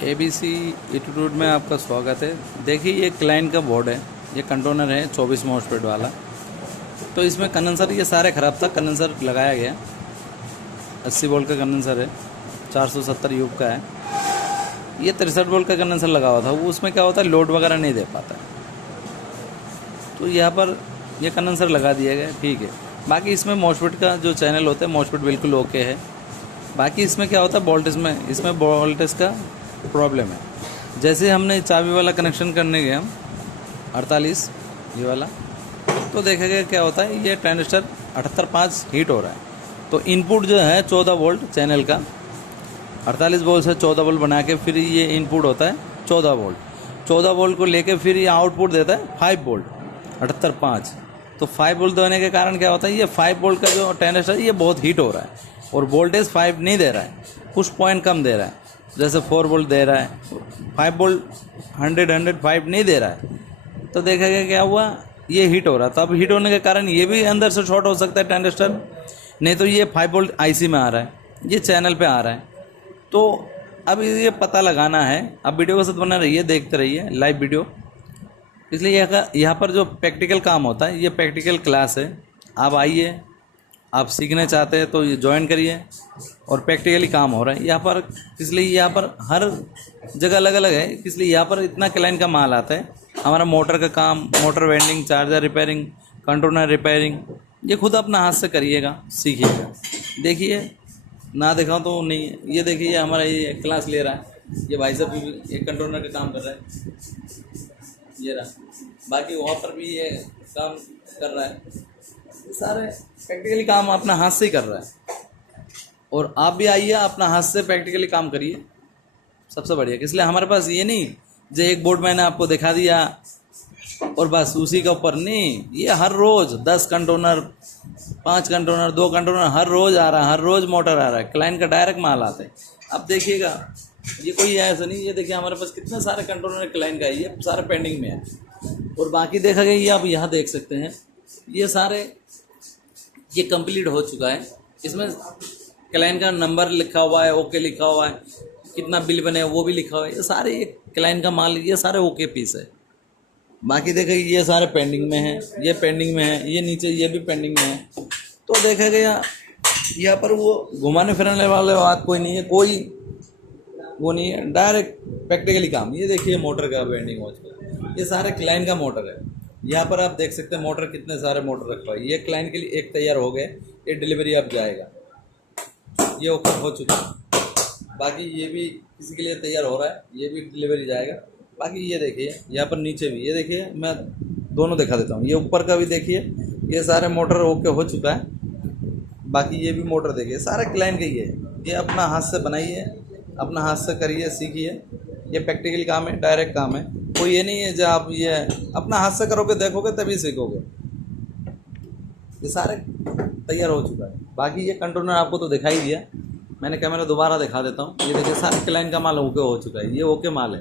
ABC attitude में आपका स्वागत है। देखिए ये क्लाइंट का बोर्ड है, ये कंट्रोलर है 24 मॉसफेट वाला। तो इसमें कंडेंसर ये सारे ख़राब था, कंडेंसर लगाया गया 80 वोल्ट का कंडेंसर है, 470 यूब का है। ये 63 वोल्ट का कंडेंसर लगा हुआ था, वो उसमें क्या होता है लोड वगैरह नहीं दे पाता। तो यहाँ पर ये कंडेंसर लगा दिया गया, ठीक है। बाकी इसमें मॉसफेट का जो चैनल होता है मॉसफेट बिल्कुल ओके है। बाकी इसमें क्या होता है वोल्टेज में, इसमें वोल्टेज का प्रॉब्लम है। जैसे हमने चाबी वाला कनेक्शन करने गए हम 48 ये वाला, तो देखा गया क्या होता है ये ट्रांजिस्टर 78.5 हीट हो रहा है। तो इनपुट जो है 14 वोल्ट चैनल का 48 वोल्ट से 14 वोल्ट बना के फिर ये इनपुट होता है 14 वोल्ट। 14 वोल्ट को लेके फिर ये आउटपुट देता है 5 वोल्ट 78.5। तो 5 वोल्ट देने के कारण क्या होता है ये 5 वोल्ट का जो ट्रांजिस्टर ये बहुत हीट हो रहा है और वोल्टेज 5 नहीं दे रहा है, कुछ पॉइंट कम दे रहा है। जैसे 4 वोल्ट दे रहा है, 5 वोल्ट 105 नहीं दे रहा है। तो देखा गया क्या हुआ ये हीट हो रहा था। अब हीट होने के कारण ये भी अंदर से शॉर्ट हो सकता है ट्रांजिस्टर, नहीं तो ये 5 वोल्ट आईसी में आ रहा है, ये चैनल पे आ रहा है। तो अब ये पता लगाना है। अब वीडियो के साथ बना रहिए, देखते रहिए लाइव वीडियो। इसलिए यहाँ पर जो प्रैक्टिकल काम होता है ये प्रैक्टिकल क्लास है। आप आइए, आप सीखना चाहते हैं तो ये ज्वाइन करिए और प्रैक्टिकली काम हो रहा है यहाँ पर। इसलिए यहाँ पर हर जगह अलग अलग है, इसलिए यहाँ पर इतना क्लाइंट का माल आता है। हमारा मोटर का काम, motor vending, charger repairing, controller repairing, ये खुद अपना हाथ से करिएगा, सीखिएगा। देखिए ना दिखाऊं तो नहीं है, ये देखिए हमारा ये क्लास ले रहा है, ये भाई साहब भी एक कंट्रोलर का काम कर रहा है, ये रहा। बाकी वहाँ पर भी ये काम कर रहा है। सारे प्रैक्टिकली काम अपना हाथ से ही कर रहा है। और आप भी आइए, अपना हाथ से प्रैक्टिकली काम करिए, सबसे बढ़िया। इसलिए हमारे पास ये नहीं जो एक बोर्ड मैंने आपको दिखा दिया और बस उसी के ऊपर नहीं, ये हर रोज़ 10 कंट्रोलर, 5 कंट्रोलर, 2 कंट्रोलर हर रोज़ आ रहा है, हर रोज़ मोटर आ रहा है। क्लाइंट का डायरेक्ट माल आता है। अब देखिएगा ये कोई ऐसा नहीं, ये देखिए हमारे पास कितने सारे कंट्रोलर क्लाइंट का है, ये सारे पेंडिंग में है। और बाकी देखा गया ये आप यहाँ देख सकते हैं, ये सारे ये कंप्लीट हो चुका है। इसमें क्लाइंट का नंबर लिखा हुआ है, ओके लिखा हुआ है, कितना बिल बने वो भी लिखा हुआ है। ये सारे ये क्लाइंट का माल, ये सारे ओके पीस है। बाकी देखिए ये सारे पेंडिंग में है, ये पेंडिंग में है, ये नीचे ये भी पेंडिंग में है। तो देखा गया यहाँ पर वो घुमाने फिराने वाले बात कोई नहीं है, कोई वो नहीं है, डायरेक्ट प्रैक्टिकली काम। ये देखिए मोटर का वेंडिंग हो चुका है, ये सारे क्लाइंट का मोटर है। यहाँ पर आप देख सकते हैं मोटर, कितने सारे मोटर रखा है। ये क्लाइंट के लिए एक तैयार हो गए, ये डिलीवरी अब जाएगा, ये ओके हो चुका है। बाकी ये भी किसी के लिए तैयार हो रहा है, ये भी डिलीवरी जाएगा। बाकी ये देखिए यहाँ पर नीचे भी, ये देखिए मैं दोनों दिखा देता हूँ। ये ऊपर का भी देखिए, ये सारे मोटर ओके हो चुका है। बाकी ये भी मोटर देखिए, सारे क्लाइंट के ही है। ये अपना हाथ से बनाइए, अपना हाथ से करिए, सीखिए। ये प्रैक्टिकल काम है, डायरेक्ट काम है। कोई ये नहीं है जो आप ये अपना हाथ से करोगे, देखोगे तभी सीखोगे। ये सारे तैयार हो चुका है। बाकी ये कंट्रोलर आपको तो दिखाई दिया, मैंने कैमरा दोबारा दिखा देता हूँ। ये देखिए सारे क्लाइंट का माल ओके हो चुका है, ये ओके माल है,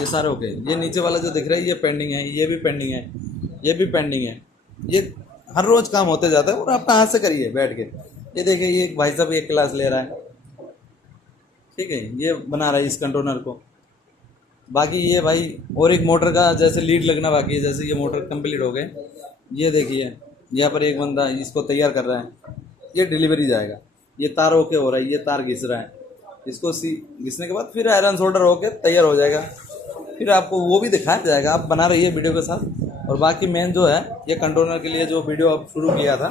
ये सारे ओके। ये नीचे वाला जो दिख रहा है ये पेंडिंग है, ये भी पेंडिंग है, ये भी पेंडिंग है। ये हर रोज़ काम होते जाता है और अपना हाथ से करिए बैठ के। ये देखिए ये भाई साहब एक क्लास ले रहा है, ठीक है, ये बना रहा है इस कंट्रोलर को। बाकी ये भाई और एक मोटर का जैसे लीड लगना बाकी है, जैसे ये मोटर कंप्लीट हो गए। ये देखिए यहाँ पर एक बंदा इसको तैयार कर रहा है, ये डिलीवरी जाएगा। ये तार ओके हो रहा है, ये तार घिस रहा है, इसको घिसने के बाद फिर आयरन सोल्डर होके तैयार हो जाएगा। फिर आपको वो भी दिखाया जाएगा, आप बना रहिए वीडियो के साथ। और बाकी मेन जो है ये कंट्रोलर के लिए जो वीडियो आप शुरू किया था,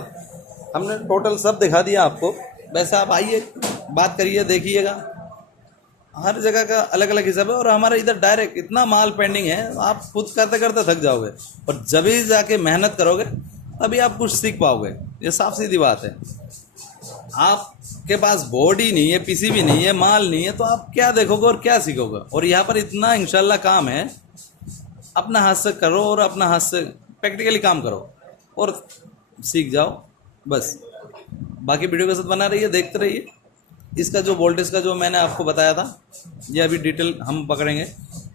हमने टोटल सब दिखा दिया आपको। वैसे आप आइए, बात करिए, देखिएगा। हर जगह का अलग अलग हिसाब है। और हमारा इधर डायरेक्ट इतना माल पेंडिंग है, आप खुद करते करते थक जाओगे और जब भी जाके मेहनत करोगे तभी आप कुछ सीख पाओगे। ये साफ सीधी बात है। आपके पास बोर्ड ही नहीं है, पीसीबी नहीं है, माल नहीं है, तो आप क्या देखोगे और क्या सीखोगे। और यहाँ पर इतना इंशाल्लाह काम है, अपना हाथ से करो और अपना हाथ से प्रैक्टिकली काम करो और सीख जाओ बस। बाकी वीडियो के साथ बना रहिए, देखते रहिए। इसका जो वोल्टेज का जो मैंने आपको बताया था, ये अभी डिटेल हम पकड़ेंगे।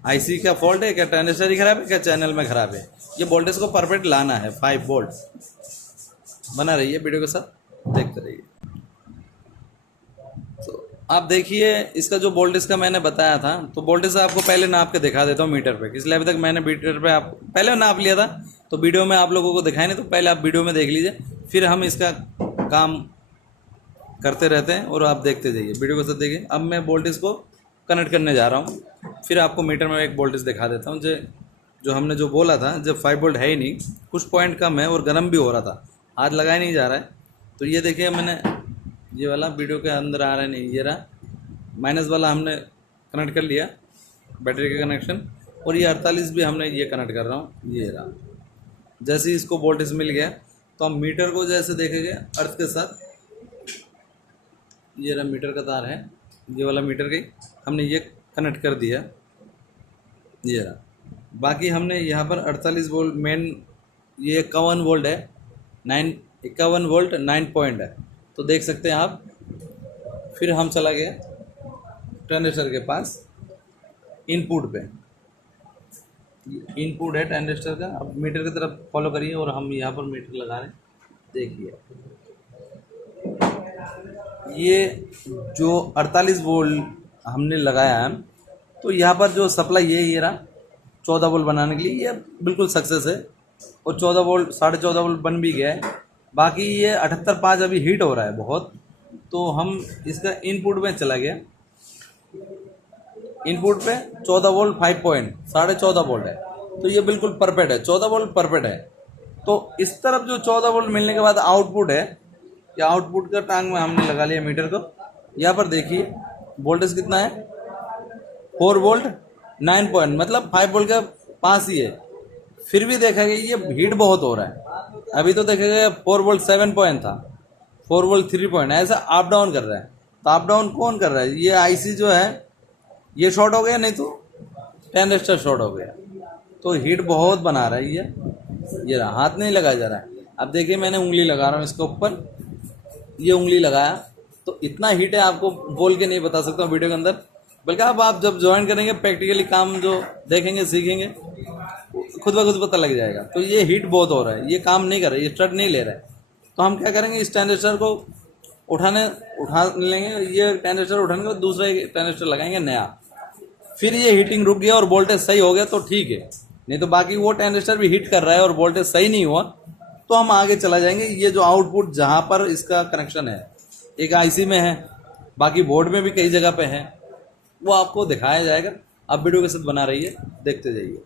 आईसी का फॉल्ट है क्या, ट्रांजिस्टर ही खराब है क्या, चैनल में खराब है। ये वोल्टेज को परफेक्ट लाना है 5 वोल्ट। बना रहिए वीडियो के साथ, देखते रहिए। तो आप देखिए इसका जो वोल्टेज का मैंने बताया था, तो वोल्टेज आपको पहले नाप के दिखा देता हूँ मीटर पे, इसलिए अभी तक मैंने मीटर पे आप पहले नाप लिया था, तो वीडियो में आप लोगों को दिखाई नहीं, तो पहले आप वीडियो में देख लीजिए, फिर हम इसका काम करते रहते हैं और आप देखते जाइए, वीडियो को साथ देखिए। अब मैं वोल्टेज को कनेक्ट करने जा रहा हूँ, फिर आपको मीटर में एक वोल्टेज दिखा देता हूँ। जो हमने जो बोला था, जब 5 वोल्ट है ही नहीं, कुछ पॉइंट कम है और गर्म भी हो रहा था, हाथ लगाया नहीं जा रहा है। तो ये देखिए मैंने ये वाला वीडियो के अंदर आ रहा है, नहीं ये रहा माइनस वाला हमने कनेक्ट कर लिया बैटरी का कनेक्शन, और ये 48 भी हमने ये कनेक्ट कर रहा हूँ, ये रहा। जैसे ही इसको वोल्टेज मिल गया तो हम मीटर को जैसे देखेंगे अर्थ के साथ, ये रहा मीटर का तार है, ये वाला मीटर की हमने ये कनेक्ट कर दिया, ये रहा। बाकी हमने यहाँ पर 48 वोल्ट मेन, ये 51 वोल्ट है, 51 वोल्ट 9 पॉइंट है, तो देख सकते हैं आप। फिर हम चला गया ट्रांजिस्टर के पास, इनपुट पे, इनपुट है ट्रांजिस्टर का। अब मीटर की तरफ फॉलो करिए और हम यहाँ पर मीटर लगा रहे हैं, देखिए ये जो 48 वोल्ट हमने लगाया है, तो यहाँ पर जो सप्लाई ये रहा 14 वोल्ट बनाने के लिए, ये बिल्कुल सक्सेस है, और 14 वोल्ट 14.5 वोल्ट बन भी गया है। बाकी ये 78.5 अभी हीट हो रहा है बहुत, तो हम इसका इनपुट में चला गया, इनपुट पे 14 वोल्ट 5 पॉइंट 14.5 वोल्ट है, तो ये बिल्कुल परफेक्ट है, 14 वोल्ट परफेक्ट है। तो इस तरफ जो 14 वोल्ट मिलने के बाद आउटपुट है, या आउटपुट का टांग में हमने लगा लिया मीटर को। यहाँ पर देखिए वोल्टेज कितना है, 4 वोल्ट 9 पॉइंट, मतलब 5 वोल्ट के पास ही है। फिर भी देखा गया ये हीट बहुत हो रहा है। अभी तो देखा गया 4 वोल्ट 7 पॉइंट था, 4 वोल्ट 3 पॉइंट, ऐसा अप डाउन कर रहा है। तो अप डाउन कौन कर रहा है, ये आईसी जो है ये शॉर्ट हो गया, नहीं तो ट्रांजिस्टर शॉर्ट हो गया, तो हीट बहुत बना रहा है ये रहा, हाथ नहीं लगाया जा रहा है। अब देखिए मैंने उंगली लगा रहा हूँ इसके ऊपर, ये उंगली लगाया, तो इतना हीट है आपको बोल के नहीं बता सकता वीडियो के अंदर, बल्कि अब आप जब ज्वाइन करेंगे प्रैक्टिकली काम जो देखेंगे सीखेंगे, खुद ब खुद पता लग जाएगा। तो ये हीट बहुत हो रहा है, ये काम नहीं कर रहा है, ये स्टार्ट नहीं ले रहा है। तो हम क्या करेंगे, इस ट्रांजिस्टर को उठा लेंगे, ये ट्रांजिस्टर उठाने के बाद दूसरा ट्रांजिस्टर लगाएंगे नया, फिर ये हीटिंग रुक गया और वोल्टेज सही हो गया तो ठीक है, नहीं तो बाकी वो ट्रांजिस्टर भी हीट कर रहा है और वोल्टेज सही नहीं हुआ तो हम आगे चला जाएंगे। ये जो आउटपुट जहाँ पर इसका कनेक्शन है, एक आईसी में है, बाकी बोर्ड में भी कई जगह पे है, वो आपको दिखाया जाएगा। आप वीडियो के साथ बना रहिए, देखते जाइए।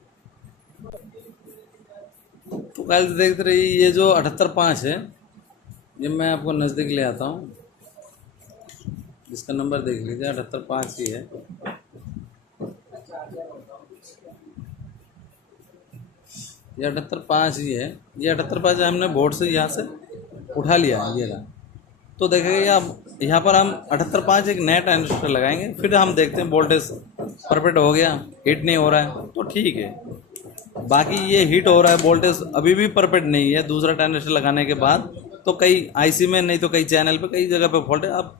तो कल देखते रहिए, ये जो 78.5 है, ये मैं आपको नज़दीक ले आता हूँ, इसका नंबर देख लीजिए, 78.5 ही है। ये 78.5 ही है, ये 78.5 हमने बोर्ड से यहाँ से उठा लिया, ये रहा। तो देखेंगे आप यहाँ पर हम 78.5 एक नया ट्रांजिस्टर लगाएंगे, फिर हम देखते हैं वोल्टेज परफेक्ट हो गया, हीट नहीं हो रहा है तो ठीक है। बाकी ये हीट हो रहा है, वोल्टेज अभी भी परफेक्ट नहीं है दूसरा ट्रांजिस्टर लगाने के बाद, तो कई आईसी में, नहीं तो कई चैनल पे, कई जगह पे फॉल्ट है। आप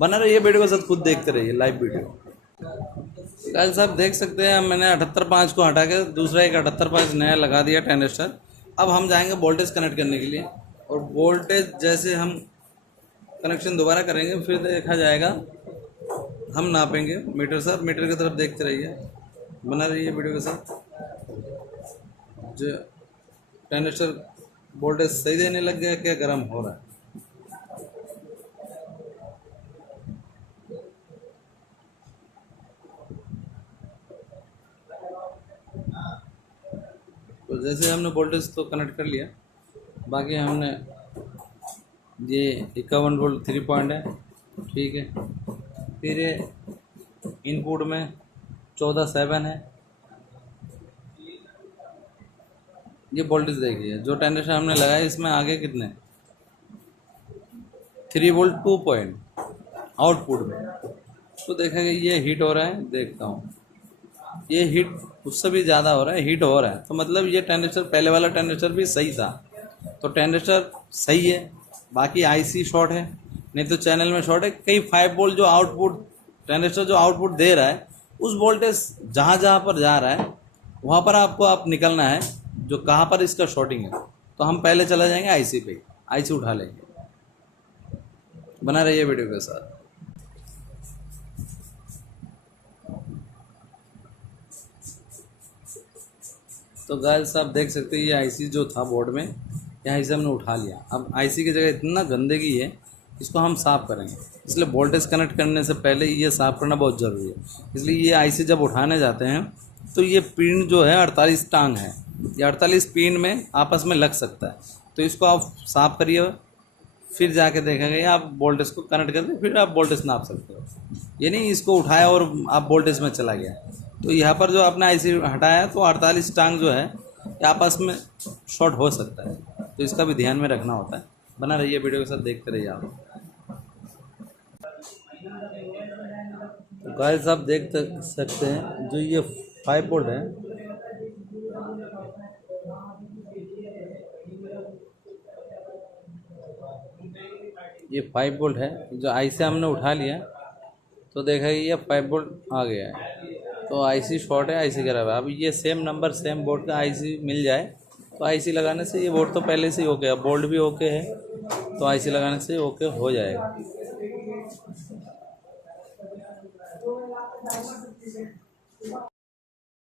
बना रहिए वीडियो के साथ, खुद देखते रहिए लाइव वीडियो। गाइस साहब देख सकते हैं, मैंने 78.5 को हटा के दूसरा एक 78.5 नया लगा दिया ट्रांजिस्टर। अब हम जाएंगे वोल्टेज कनेक्ट करने के लिए, और वोल्टेज जैसे हम कनेक्शन दोबारा करेंगे फिर देखा जाएगा, हम नापेंगे मीटर से। मीटर की तरफ देखते रहिए, बना रहिए वीडियो के साथ। जो ट्रांजिस्टर वोल्टेज सही देने लग गया, क्या गर्म हो रहा है। तो जैसे हमने वोल्टेज तो कनेक्ट कर लिया, बाकी हमने ये 51 वोल्ट 3 पॉइंट है, ठीक है। फिर ये इनपुट में 14.7 है। ये वोल्टेज देखिए, जो ट्रांजिस्टर हमने लगाया इसमें आगे कितने 3 वोल्ट 2 पॉइंट आउटपुट में। तो देखेंगे ये हीट हो रहा है, देखता हूँ ये हीट उससे भी ज़्यादा हो रहा है, हीट हो रहा है। तो मतलब ये ट्रांजिस्टर, पहले वाला ट्रांजिस्टर भी सही था, तो ट्रांजिस्टर सही है, बाकी आईसी शॉर्ट है, नहीं तो चैनल में शॉर्ट है। कई 5 वोल्ट जो आउटपुट ट्रांजिस्टर जो आउटपुट दे रहा है, उस वोल्टेज जहाँ जहाँ पर जा रहा है वहाँ पर आपको आप निकलना है, जो कहाँ पर इसका शॉर्टिंग है। तो हम पहले चला जाएंगे आईसी पे, आईसी उठा लेंगे। बना रहिए वीडियो के साथ। तो गाइस आप देख सकते हैं ये आईसी जो था बोर्ड में, ये आईसी हमने उठा लिया। अब आईसी की जगह इतना गंदगी है, इसको हम साफ़ करेंगे। इसलिए वोल्टेज कनेक्ट करने से पहले ये साफ़ करना बहुत ज़रूरी है। इसलिए ये आईसी जब उठाने जाते हैं तो ये पिन जो है 48 टांग है, ये 48 पिन में आपस में लग सकता है। तो इसको आप साफ़ करिए, फिर जाके देखेंगे आप वोल्टेज को कनेक्ट करके फिर आप वोल्टेज नाप सकते हो। ये नहीं इसको उठाया और आप वोल्टेज में चला गया। तो यहाँ पर जो आपने आईसी हटाया तो 48 टांग जो है ये आपस में शॉर्ट हो सकता है, तो इसका भी ध्यान में रखना होता है। बना रहिए वीडियो के साथ, देखते रहिए आप। तो गाइस आप देख सकते हैं जो ये 5 वोल्ट है, ये 5 वोल्ट है। जो आईसी हमने उठा लिया तो देखा कि ये 5 वोल्ट आ गया है, तो आईसी शॉर्ट है, आईसी खराब है। अब ये सेम नंबर सेम बोर्ड का आईसी मिल जाए तो आईसी लगाने से ये बोर्ड तो पहले से ही ओके है, बोर्ड भी ओके है, तो आईसी लगाने से ओके हो जाएगा।